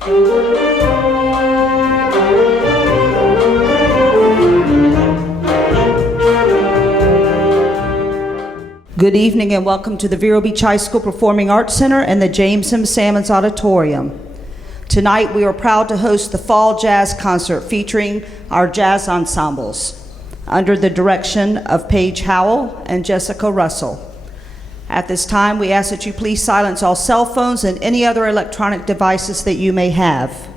Good evening and welcome to the Vero Beach High School Performing Arts Center and the James M. Salmons Auditorium. Tonight we are proud to host the Fall Jazz Concert featuring our jazz ensembles under the direction of Paige Howell and Jessica Russell. At this time, we ask that you please silence all cell phones and any other electronic devices that you may have.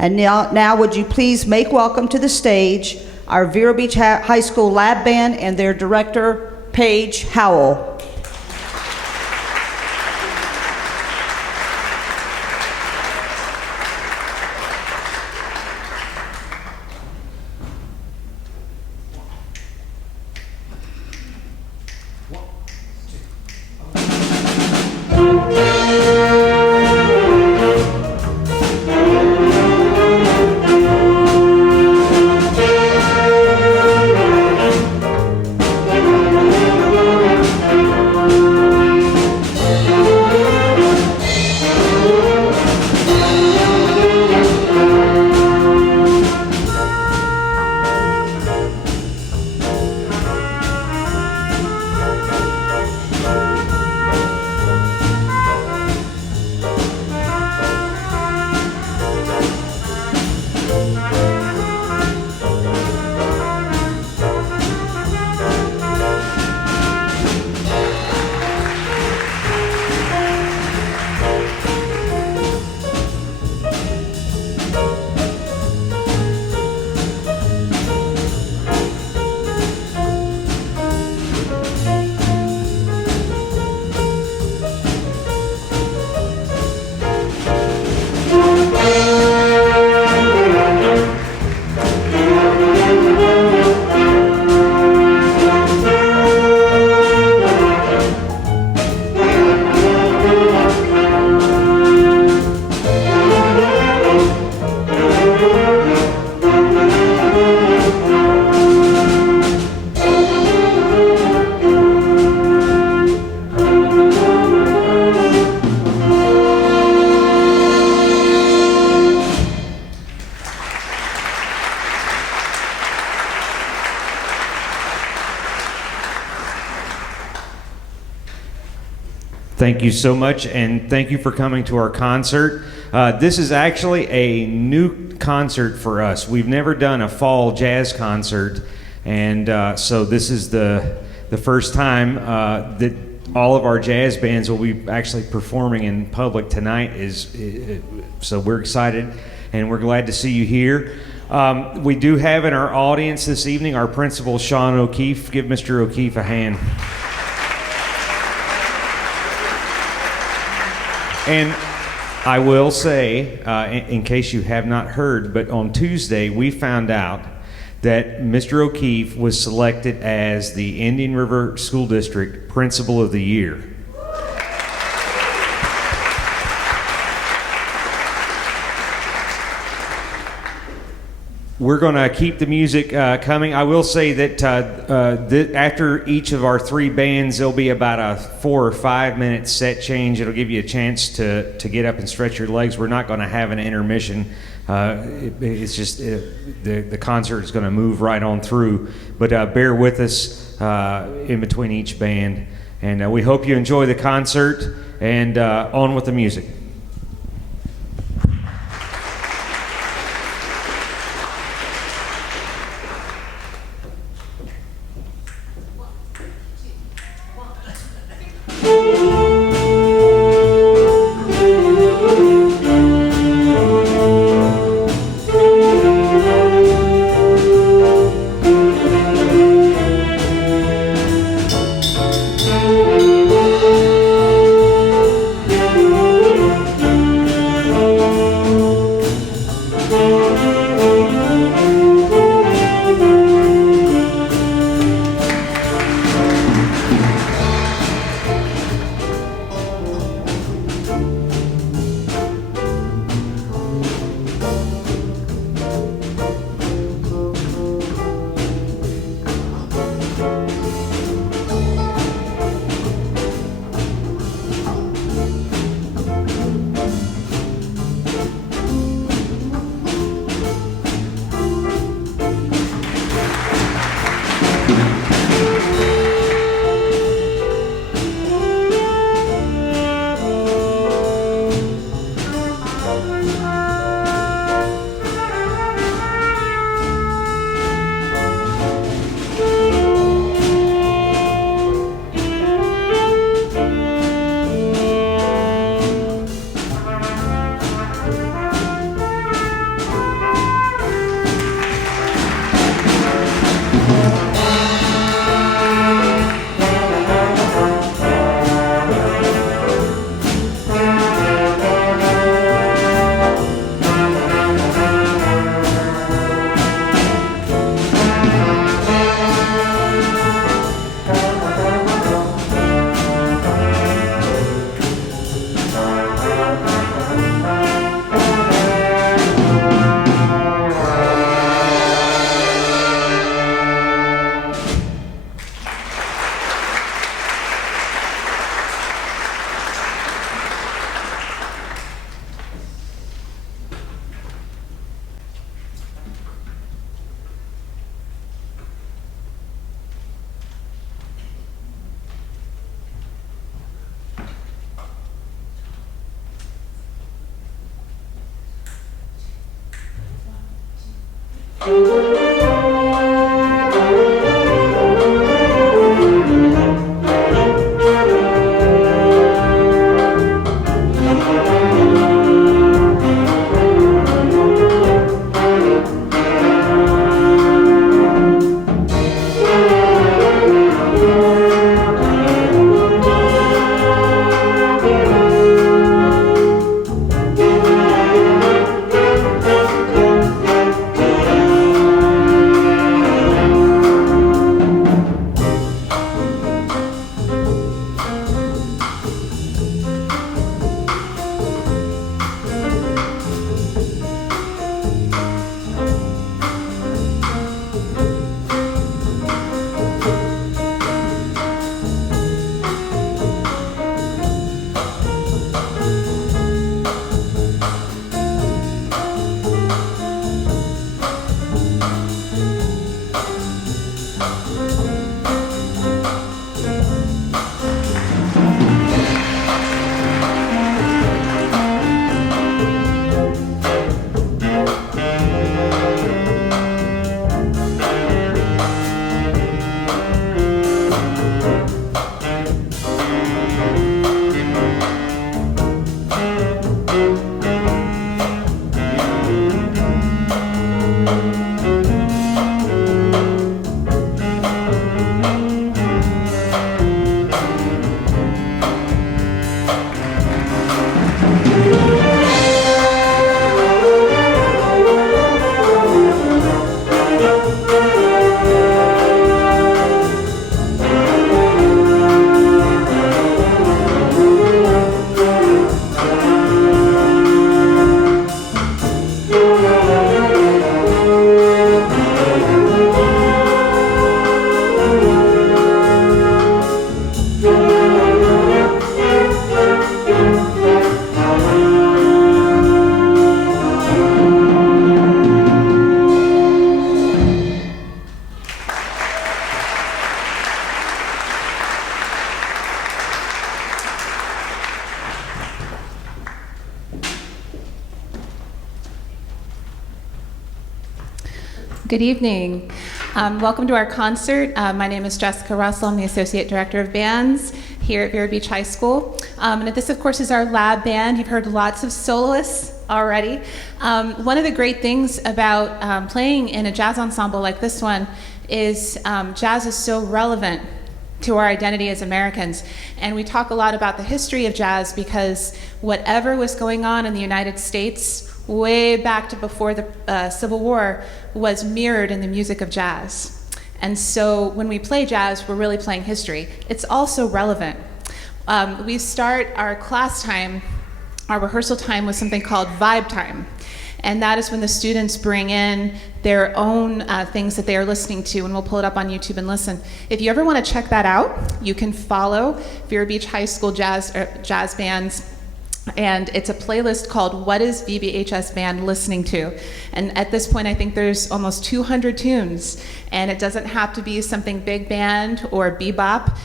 And now would you please make welcome to the stage our Vero Beach High School Lab Band and their director, Paige Howell. Thank you so much, and thank you for coming to our concert. This is actually a new concert for us. We've never done a fall jazz concert, and so this is the first time that all of our jazz bands will be actually performing in public tonight. So we're excited, and we're glad to see you here. We do have in our audience this evening our principal, Sean O'Keefe. Give Mr. O'Keefe a hand. And I will say, in case you have not heard, but on Tuesday we found out that Mr. O'Keefe was selected as the Indian River School District Principal of the Year. We're going to keep the music coming. I will say that after each of our three bands, there'll be about a 4 or 5 minute set change. It'll give you a chance to get up and stretch your legs. We're not going to have an intermission. It's just the concert is going to move right on through. But bear with us in between each band. And we hope you enjoy the concert, and on with the music. Good evening. Welcome to our concert. My name is Jessica Russell. I'm the Associate Director of Bands here at Vero Beach High School. And this, of course, is our lab band. You've heard lots of soloists already. One of the great things about playing in a jazz ensemble like this one is jazz is so relevant to our identity as Americans. And we talk a lot about the history of jazz because whatever was going on in the United States way back to before the Civil War was mirrored in the music of jazz. And so when we play jazz, we're really playing history. It's also relevant. We start our class time, our rehearsal time, with something called vibe time. And that is when the students bring in their own things that they are listening to, and we'll pull it up on YouTube and listen. If you ever want to check that out, you can follow Vero Beach High School jazz bands, and it's a playlist called What is VBHS Band Listening To? And at this point, I think there's almost 200 tunes, and it doesn't have to be something big band or bebop.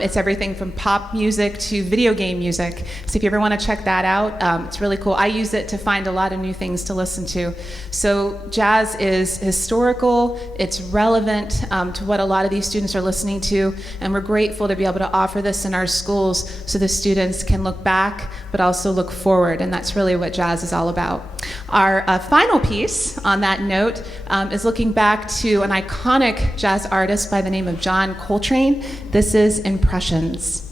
It's everything from pop music to video game music. So if you ever want to check that out, it's really cool. I use it to find a lot of new things to listen to. So jazz is historical, it's relevant to what a lot of these students are listening to, and we're grateful to be able to offer this in our schools so the students can look back, but also look forward, and that's really what jazz is all about. Our final piece on that note is looking back to an iconic jazz artist by the name of John Coltrane. This is Impressions.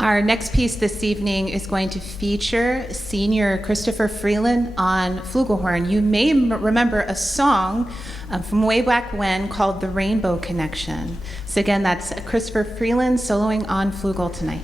Our next piece this evening is going to feature senior Christopher Freeland on flugelhorn. You may remember a song from way back when called The Rainbow Connection. So again, that's Christopher Freeland soloing on flugel tonight.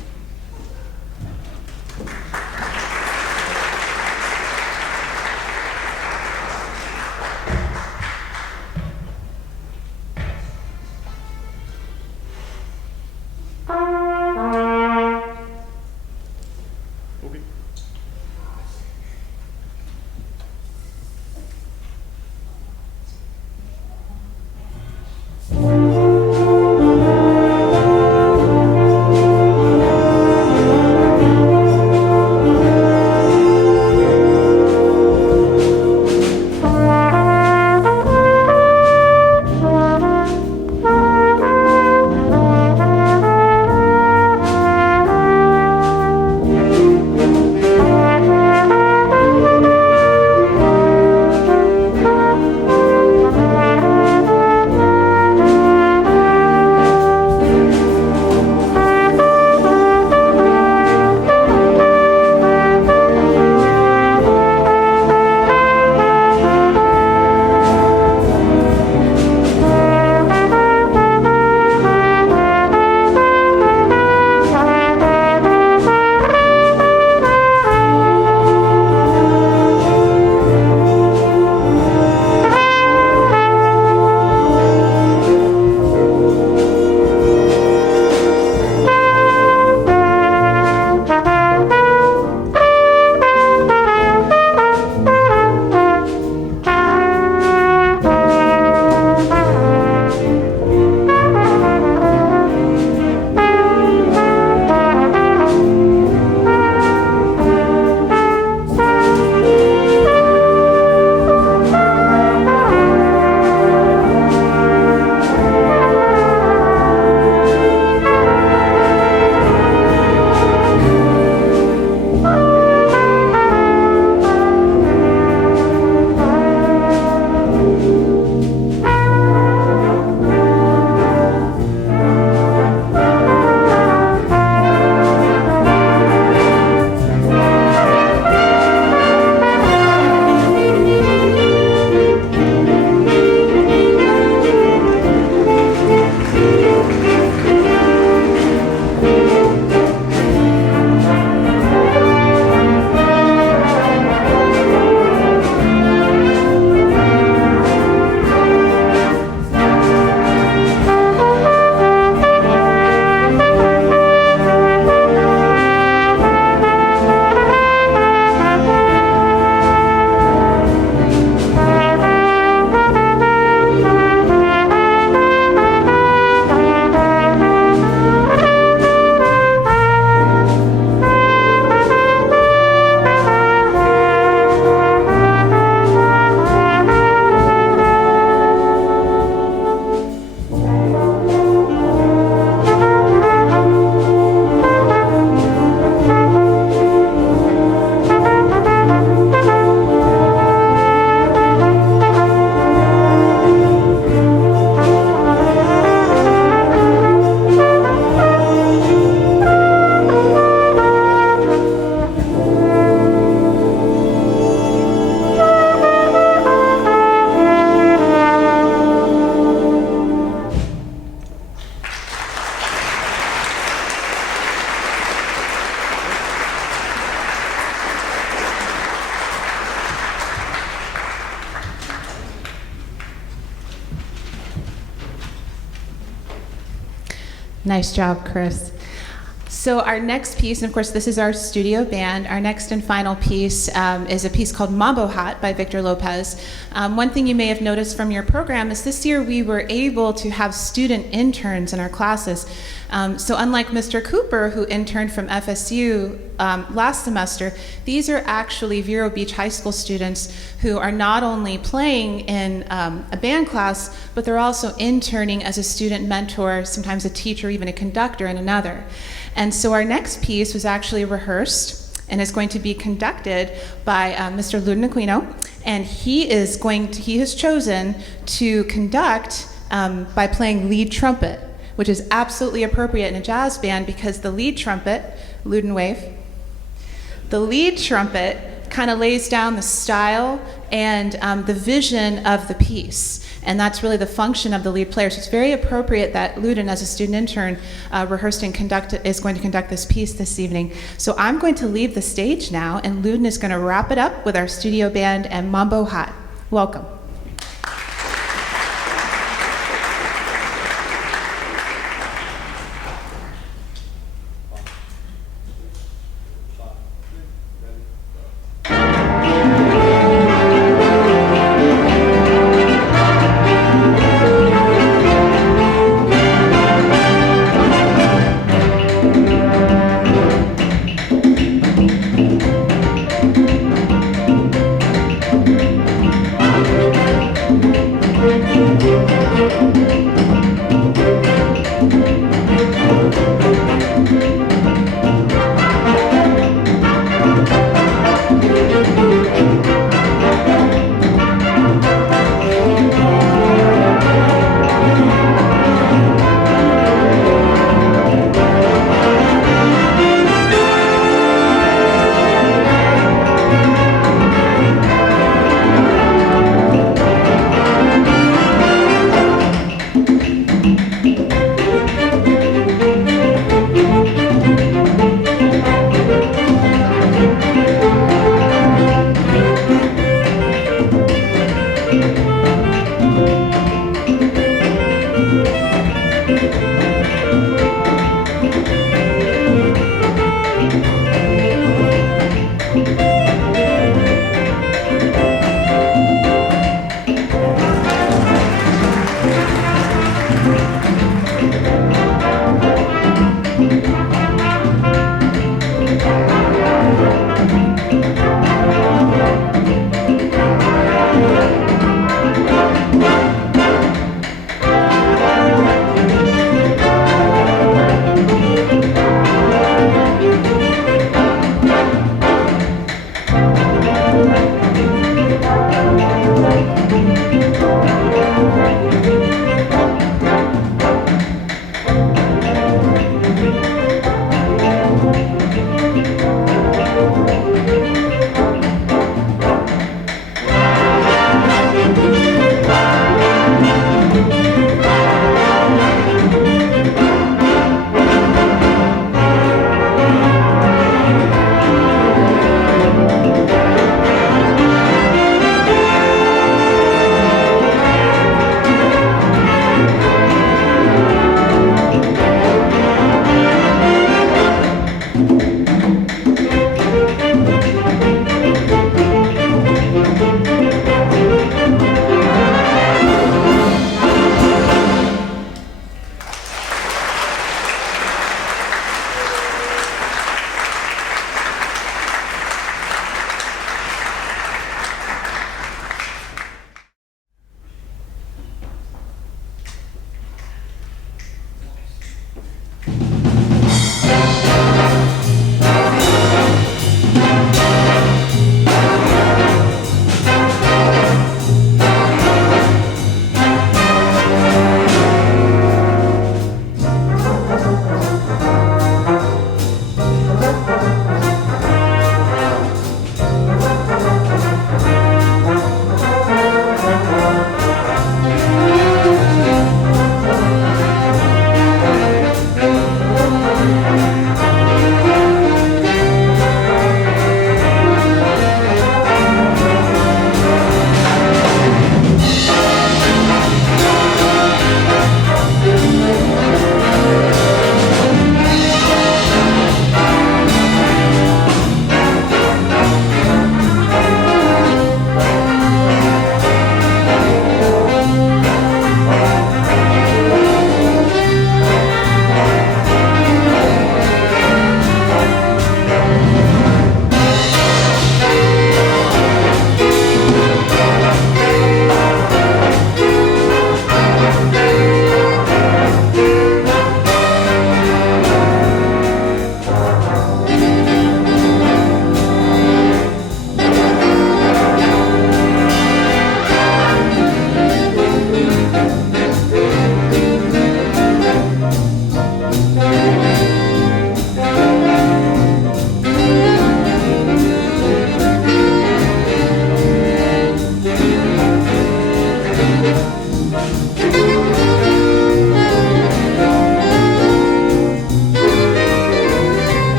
Nice job, Chris. So our next piece, and of course this is our studio band, our next and final piece is a piece called Mambo Hat by Victor Lopez. One thing you may have noticed from your program is this year we were able to have student interns in our classes. So unlike Mr. Cooper, who interned from FSU last semester, these are actually Vero Beach High School students who are not only playing in a band class, but they're also interning as a student mentor, sometimes a teacher, even a conductor in another. And so our next piece was actually rehearsed and is going to be conducted by Mr. Ludinaquino, and he has chosen to conduct by playing lead trumpet. which is absolutely appropriate in a jazz band because the lead trumpet, Luden wave, the lead trumpet kind of lays down the style and the vision of the piece. And that's really the function of the lead player. So it's very appropriate that Luden, as a student intern, rehearsed and is going to conduct this piece this evening. So I'm going to leave the stage now, and Luden is going to wrap it up with our studio band and Mambo Hot. Welcome.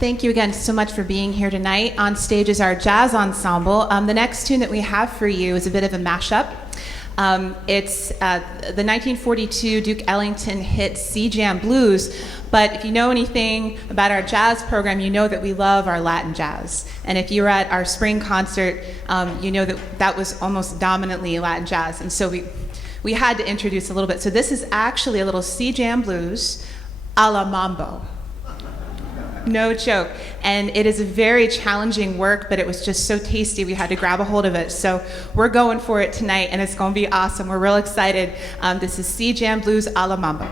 Thank you again so much for being here tonight. On stage is our jazz ensemble. The next tune that we have for you is a bit of a mashup. It's the 1942 Duke Ellington hit Sea Jam Blues, but if you know anything about our jazz program, you know that we love our Latin jazz. And if you were at our spring concert, you know that that was almost dominantly Latin jazz. And so we had to introduce a little bit. So this is actually a little Sea Jam Blues a la mambo. No joke. And it is a very challenging work, but it was just so tasty we had to grab a hold of it. So we're going for it tonight, and it's going to be awesome. We're real excited. This is Sea Jam Blues a la mambo.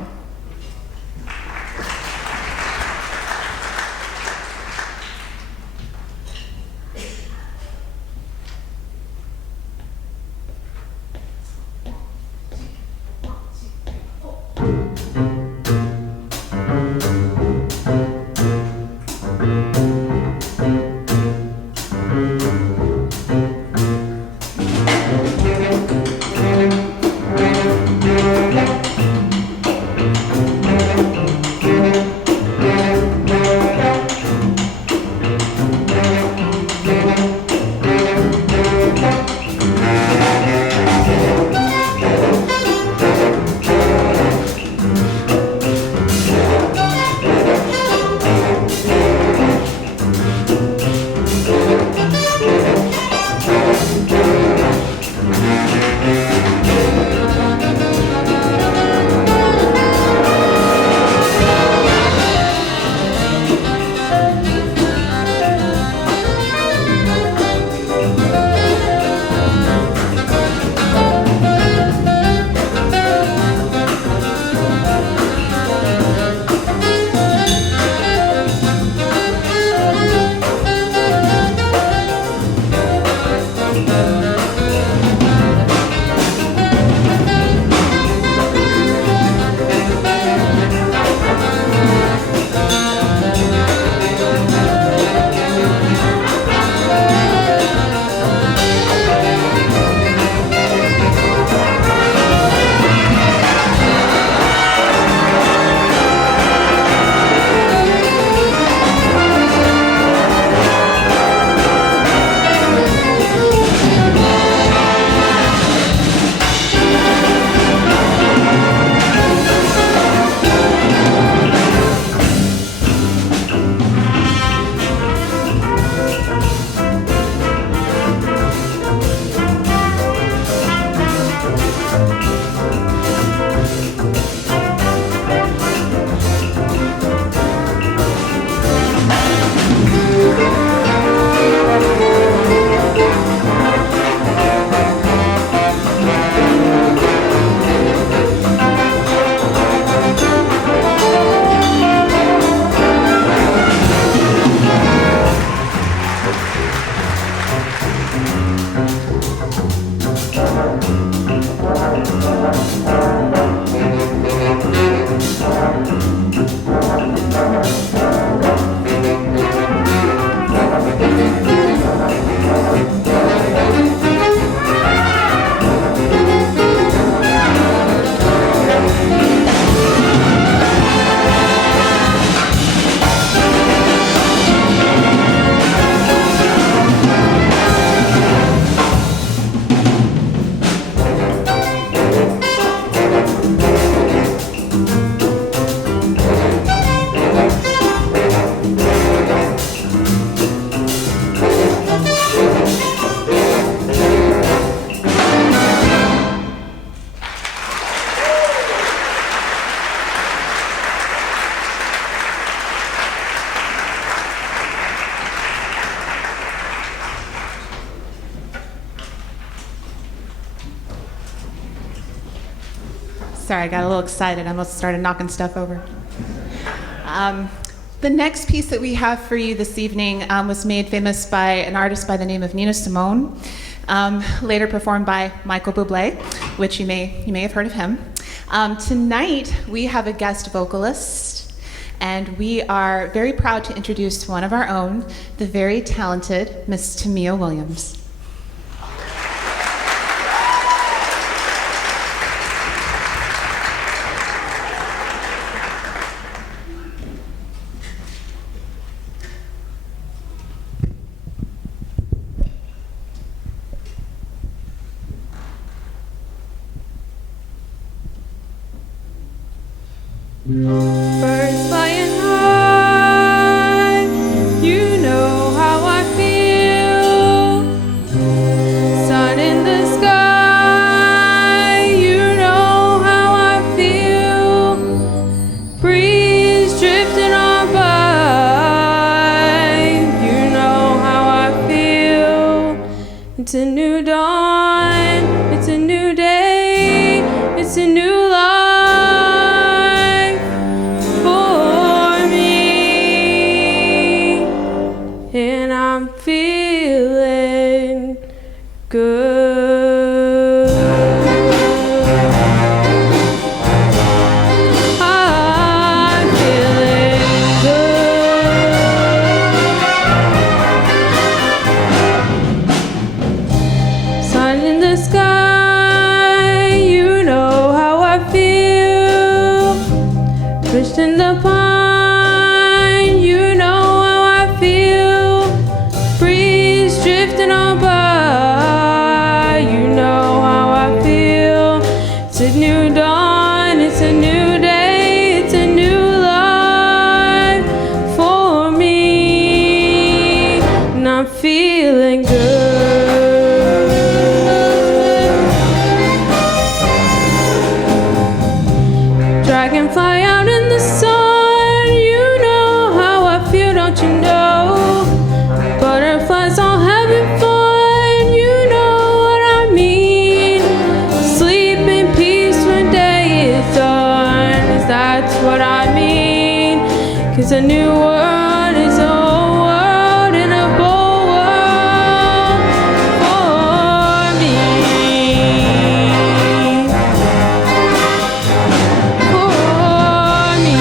Sorry, I got a little excited. I almost started knocking stuff over. The next piece that we have for you this evening was made famous by an artist by the name of Nina Simone, later performed by Michael Bublé, which you may have heard of him. Tonight, we have a guest vocalist, and we are very proud to introduce one of our own, the very talented Miss Tamia Williams. Birds flying high, you know how I feel. Sun in the sky, you know how I feel. Breeze drifting on by, you know how I feel. It's a new dawn, it's a new day, it's a new life. And I'm feeling good. I'm feeling good. Sun in the sky, you know how I feel. Fish in the pond, you know how I feel. Breeze drifting on by, you know how I feel. It's a new dawn, it's a new day, it's a new life for me. And I'm feeling good. Dragonfly out in the sun, you know how I feel, don't you know? Butterflies all having fun, you know what I mean. Sleep in peace when day is done, that's what I mean. 'Cause a new world is a whole world and a bold world for me. For me.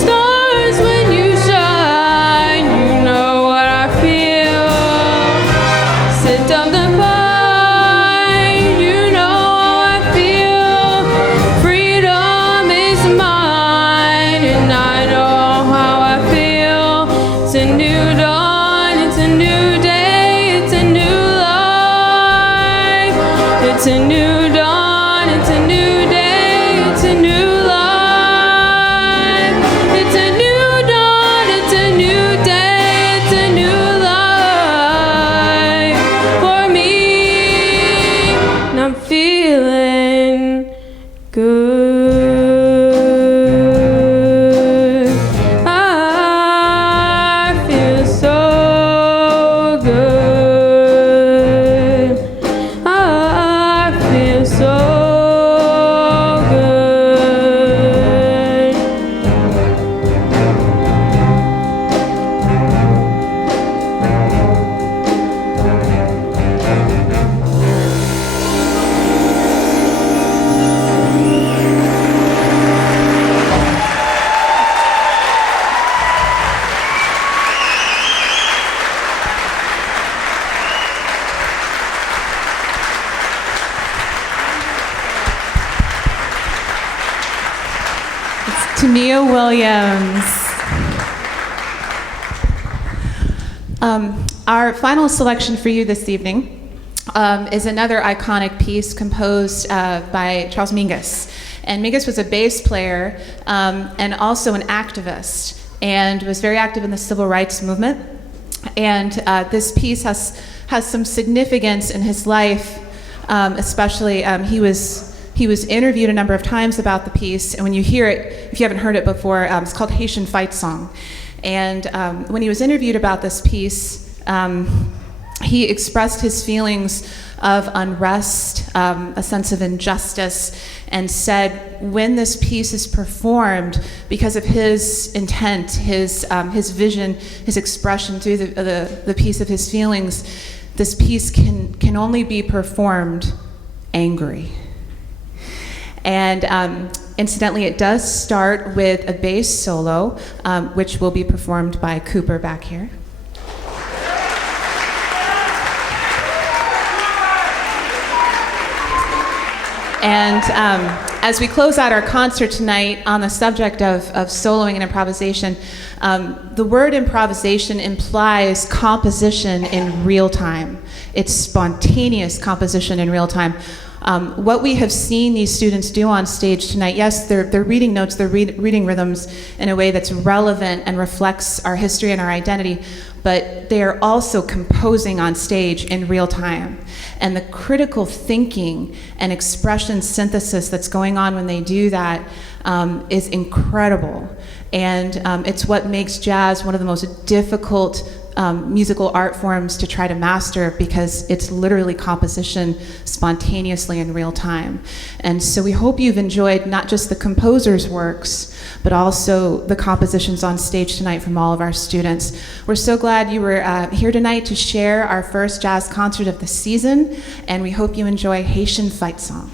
Stars when you shine, you know what I feel. Sit down the vine, you know how I feel. Freedom is mine, and I know how I feel. It's a new dawn, it's a new day, it's a new life. It's a new dawn, it's a new day, it's a new life. It's a new dawn, it's a new day, it's a new life for me. And I'm feeling good. I feel so good. I feel so good. Tamia Williams. Our final selection for you this evening is another iconic piece composed by Charles Mingus. And Mingus was a bass player and also an activist, and was very active in the civil rights movement. And this piece has some significance in his life, especially he was interviewed a number of times about the piece, and when you hear it, if you haven't heard it before, it's called Haitian Fight Song. And when he was interviewed about this piece, he expressed his feelings of unrest, a sense of injustice, and said when this piece is performed, because of his intent, his vision, his expression through the piece of his feelings, this piece can only be performed angry. And incidentally, it does start with a bass solo, which will be performed by Cooper back here. And as we close out our concert tonight on the subject of soloing and improvisation, the word improvisation implies composition in real time. It's spontaneous composition in real time. What we have seen these students do on stage tonight, yes, they're reading notes, they're reading rhythms in a way that's relevant and reflects our history and our identity, but they are also composing on stage in real time. And the critical thinking and expression synthesis that's going on when they do that is incredible. And it's what makes jazz one of the most difficult musical art forms to try to master, because it's literally composition spontaneously in real time. And so we hope you've enjoyed not just the composer's works, but also the compositions on stage tonight from all of our students. We're so glad you were here tonight to share our first jazz concert of the season, and we hope you enjoy Haitian Fight Song.